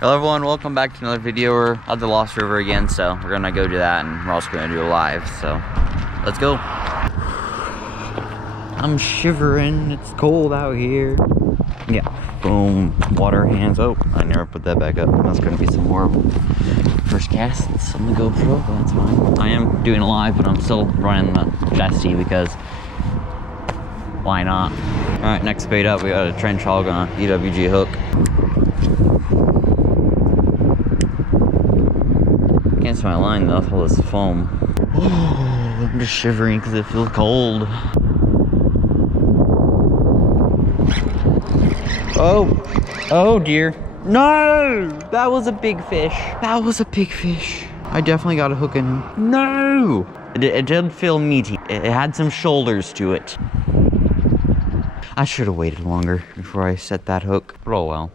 Hello everyone, welcome back to another video. We're at the Lost River again, so we're gonna go do that, and we're also gonna do a live, so let's go. I'm shivering, it's cold out here. Yeah, boom, water hands. Oh, I never put that back up. That's gonna be some horrible first casts on the GoPro, but that's fine. I am doing a live, but I'm still running the chassis because why not? All right, next bait up, we got a trench hog on a EWG hook. Against my line though, with all this foam. Oh, I'm just shivering because it feels cold. Oh dear. No! That was a big fish. That was a big fish. I definitely got a hook in him. No! It did feel meaty. It had some shoulders to it. I should have waited longer before I set that hook, but oh well.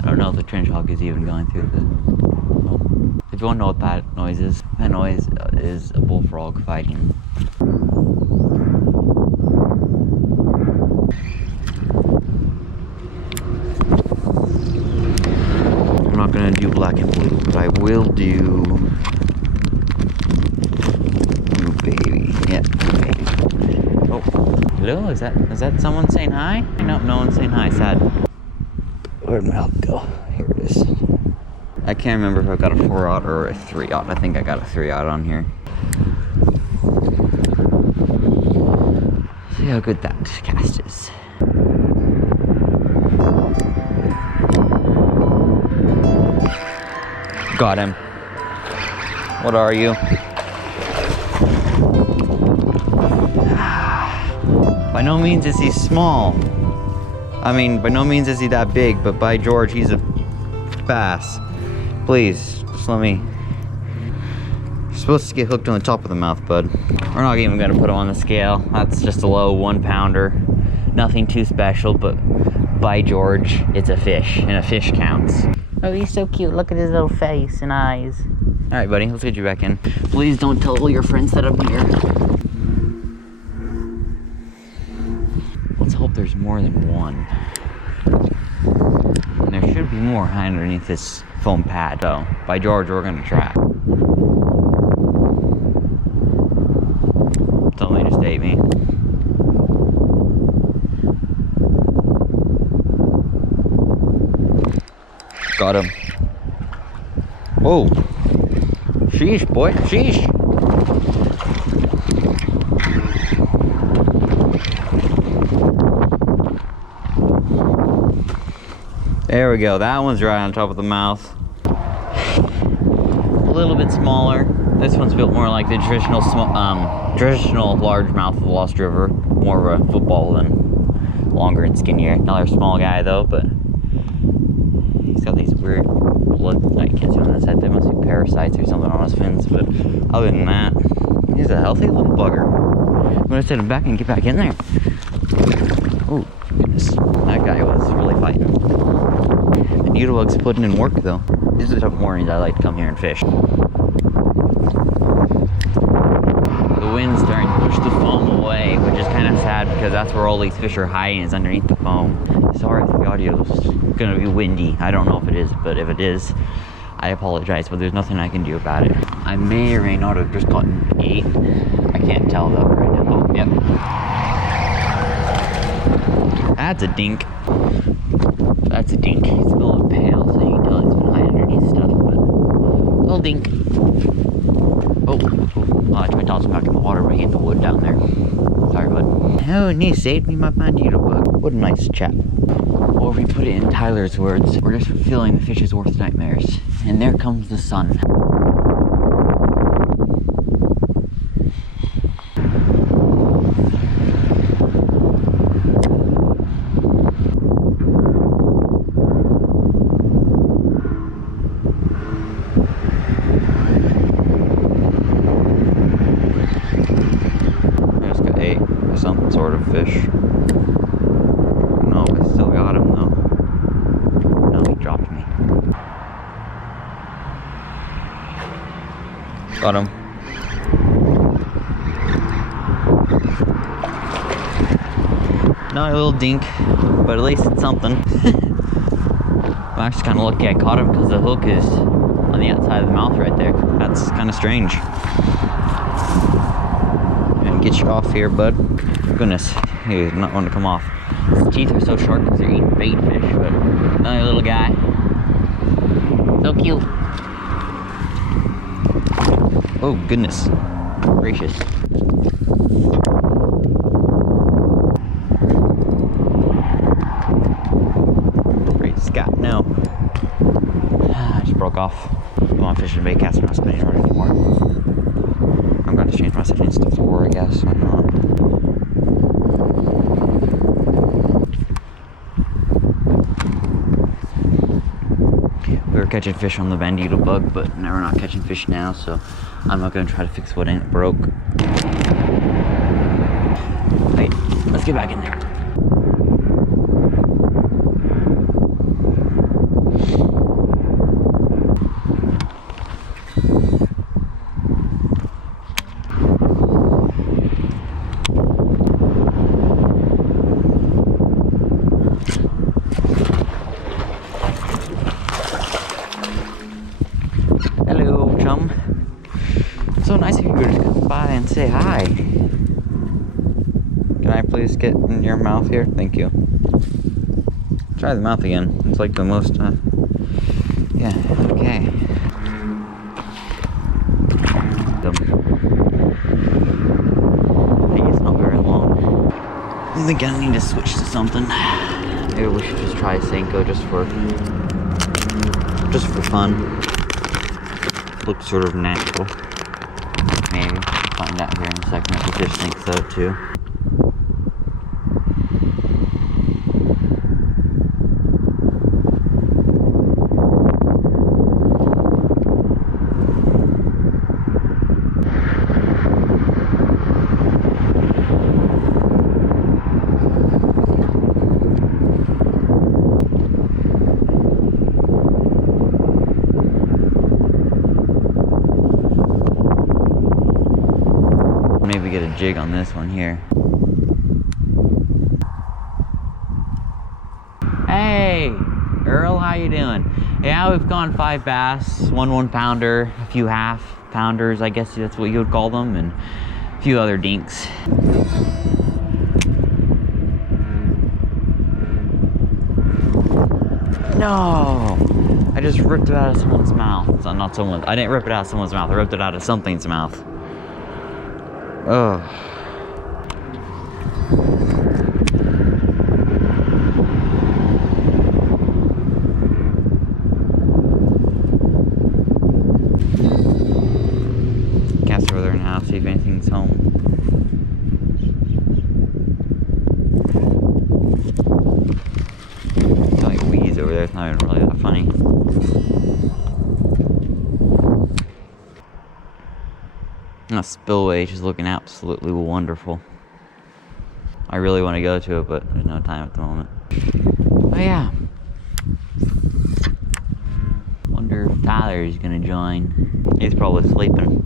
I don't know if the trench hog is even going through the... If you don't know what that noise is a bullfrog fighting. I'm not gonna do black and blue, but I will do blue baby. Yeah, blue baby. Oh, hello, is that someone saying hi? No, no one's saying hi, sad. Where'd my hook go? Here it is. I can't remember if I got a 4-aught or a 3-aught. I think I got a 3-aught on here. See how good that cast is. Got him. What are you? By no means is he small. I mean, by no means is he that big, but by George, he's a bass. Please, just let me. You're supposed to get hooked on the top of the mouth, bud. We're not even gonna put him on the scale. That's just a low 1-pounder. Nothing too special, but by George, it's a fish, and a fish counts. Oh, he's so cute. Look at his little face and eyes. All right, buddy, let's get you back in. Please don't tell all your friends that I'm here. Let's hope there's more than one. And there should be more underneath this foam pad, though. By George, we're gonna try. Somebody just ate me. Got him. Whoa. Sheesh, boy. Sheesh. There we go. That one's right on top of the mouth. A little bit smaller. This one's built more like the traditional largemouth of the Lost River. More of a football than longer and skinnier. Another small guy though, but he's got these weird blood. I can't see on his head. They must be parasites or something on his fins. But other than that, he's a healthy little bugger. I'm gonna set him back and get back in there. Oh goodness, that guy was really fighting. The needlebug's putting in work though. These are the type of mornings I like to come here and fish. The wind's starting to push the foam away, which is kind of sad because that's where all these fish are hiding, is underneath the foam. Sorry if the audio is gonna be windy. I don't know if it is, but if it is, I apologize, but there's nothing I can do about it. I may or may not have just gotten 8. I can't tell though right now. Oh, yep. That's a dink. That's a dink. It's a little pale, so you can tell it's been hiding underneath stuff, but little dink. Oh, I tried tossing back in the water, but I hit the wood down there. Sorry, bud. Oh, and he saved me my bandito bug. What a nice chap. Or if we put it in Tyler's words, we're just fulfilling the fish's worst nightmares. And there comes the sun. Some sort of fish. No, I still got him though. No, he dropped me. Got him. Not a little dink, but at least it's something. I'm actually kind of lucky I caught him because the hook is on the outside of the mouth right there. That's kind of strange. And get you off here, bud. Goodness, he's not wanting to come off. His teeth are so sharp because they're eating bait fish, but another little guy. So cute. Oh, goodness gracious. Great Scott, no. I just broke off. I'm on fishing bait cast, I'm not spinning rod anymore. I'm going to change my settings to 4, I guess. Why not? We were catching fish on the Bandito bug, but now we're not catching fish now, so I'm not going to try to fix what ain't broke. Wait, let's get back in there. Hello, chum. So nice of you to come by and say hi. Can I please get in your mouth here? Thank you. Try the mouth again. It's like the most, yeah, okay. I think it's not very long. I think I need to switch to something. Maybe we should just try Senko just for fun. Looks sort of natural. Maybe. We'll find out here in a second if the fish think so too. Maybe get a jig on this one here. Hey, Earl, how you doing? Yeah, we've gone 5 bass, 1 pounder, a few half pounders, I guess that's what you would call them, and a few other dinks. No! I just ripped it out of someone's mouth. So not someone. I didn't rip it out of someone's mouth. I ripped it out of something's mouth. Oh. Cast over there now, see if anything's home. It's like weeds over there, it's not even really that funny. That spillway is just looking absolutely wonderful. I really want to go to it, but there's no time at the moment. Oh yeah. Wonder if Tyler's gonna join. He's probably sleeping.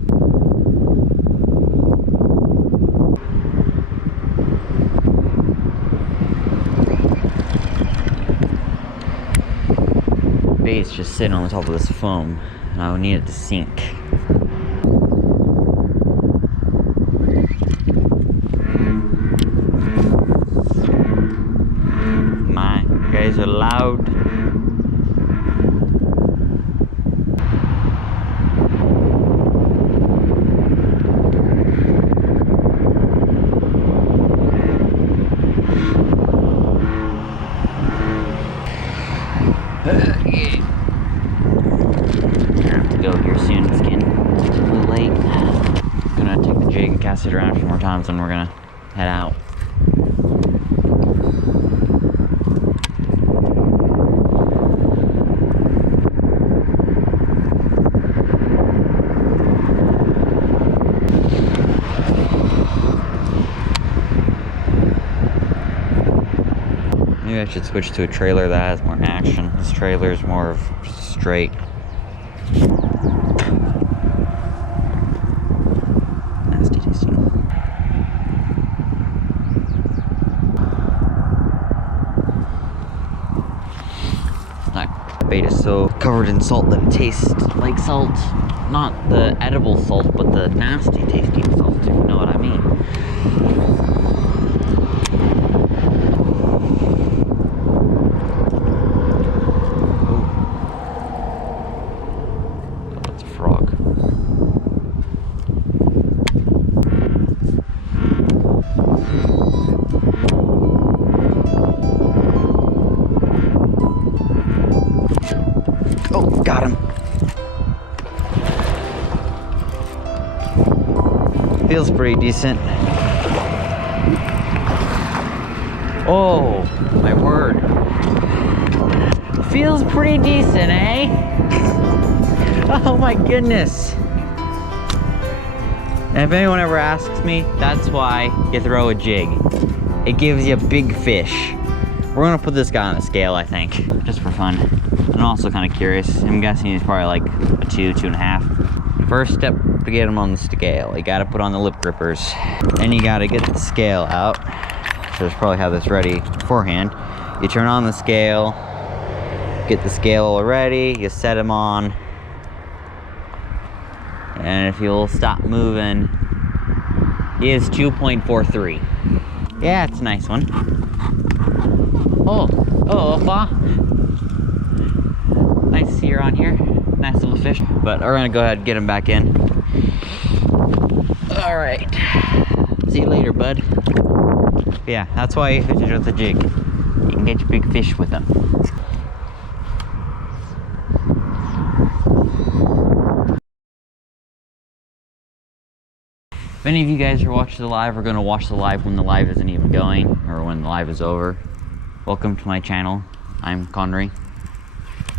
Bait's just sitting on the top of this foam, and I would need it to sink. You guys are loud. Yeah. I have to go here soon. It's getting a little late. I'm gonna take the jig and cast it around a few more times, and we're gonna head out. Maybe I should switch to a trailer that has more action. This trailer is more of straight. Nasty tasting. Like Bait is so covered in salt that it tastes like salt. Not the edible salt, but the nasty tasting salt, if you know what I mean. Oh, that's a frog. Oh, got him. Feels pretty decent. Oh, my word. Feels pretty decent, eh? Oh my goodness. And if anyone ever asks me, that's why you throw a jig. It gives you a big fish. We're gonna put this guy on a scale, I think, just for fun. I'm also kind of curious. I'm guessing he's probably like a 2.5. First step to get him on the scale, you gotta put on the lip grippers. Then you gotta get the scale out. So just probably have this ready beforehand. You turn on the scale, get the scale ready, you set him on. And if you'll stop moving, he is 2.43. Yeah, it's a nice one. Oh, Oppa. Nice to see you're on here. Nice little fish. But we're gonna go ahead and get him back in. All right. See you later, bud. Yeah, that's why you fish with a jig. You can get your big fish with them. If any of you guys are watching the live, are gonna watch the live when the live isn't even going, or when the live is over, welcome to my channel. I'm Connery.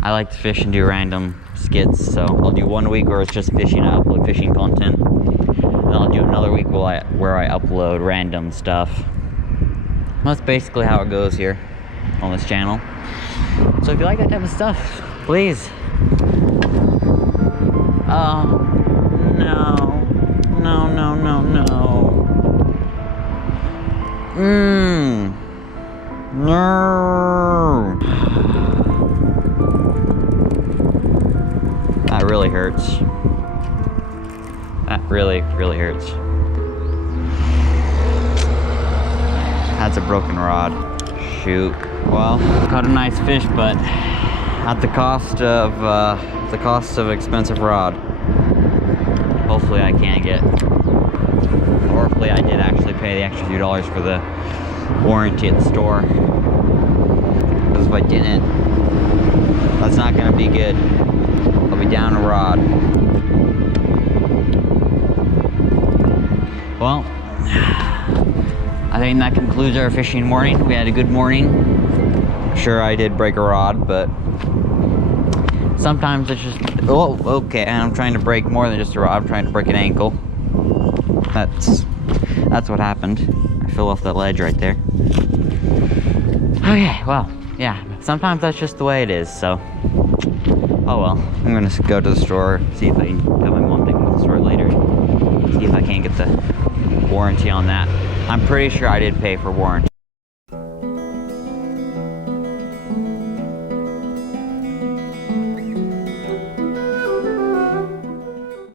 I like to fish and do random skits, so I'll do one week where it's just fishing, I upload fishing content. And I'll do another week where I upload random stuff. That's basically how it goes here on this channel. So if you like that type of stuff, please. Oh, no. No. No. That really hurts. That really hurts. That's a broken rod. Shoot. Well, caught a nice fish, but at the cost of expensive rod. Hopefully I can get, or hopefully I did actually pay the extra few dollars for the warranty at the store. Because if I didn't, that's not gonna be good. I'll be down a rod. Well, I think that concludes our fishing morning. We had a good morning. Sure, I did break a rod, but sometimes it's just, oh, okay, and I'm trying to break more than just a rod. I'm trying to break an ankle. That's what happened. I fell off that ledge right there. Okay, well, yeah, sometimes that's just the way it is, so. Oh well, I'm gonna go to the store, see if I can have my mom take me to the store later. See if I can get the warranty on that. I'm pretty sure I did pay for warranty.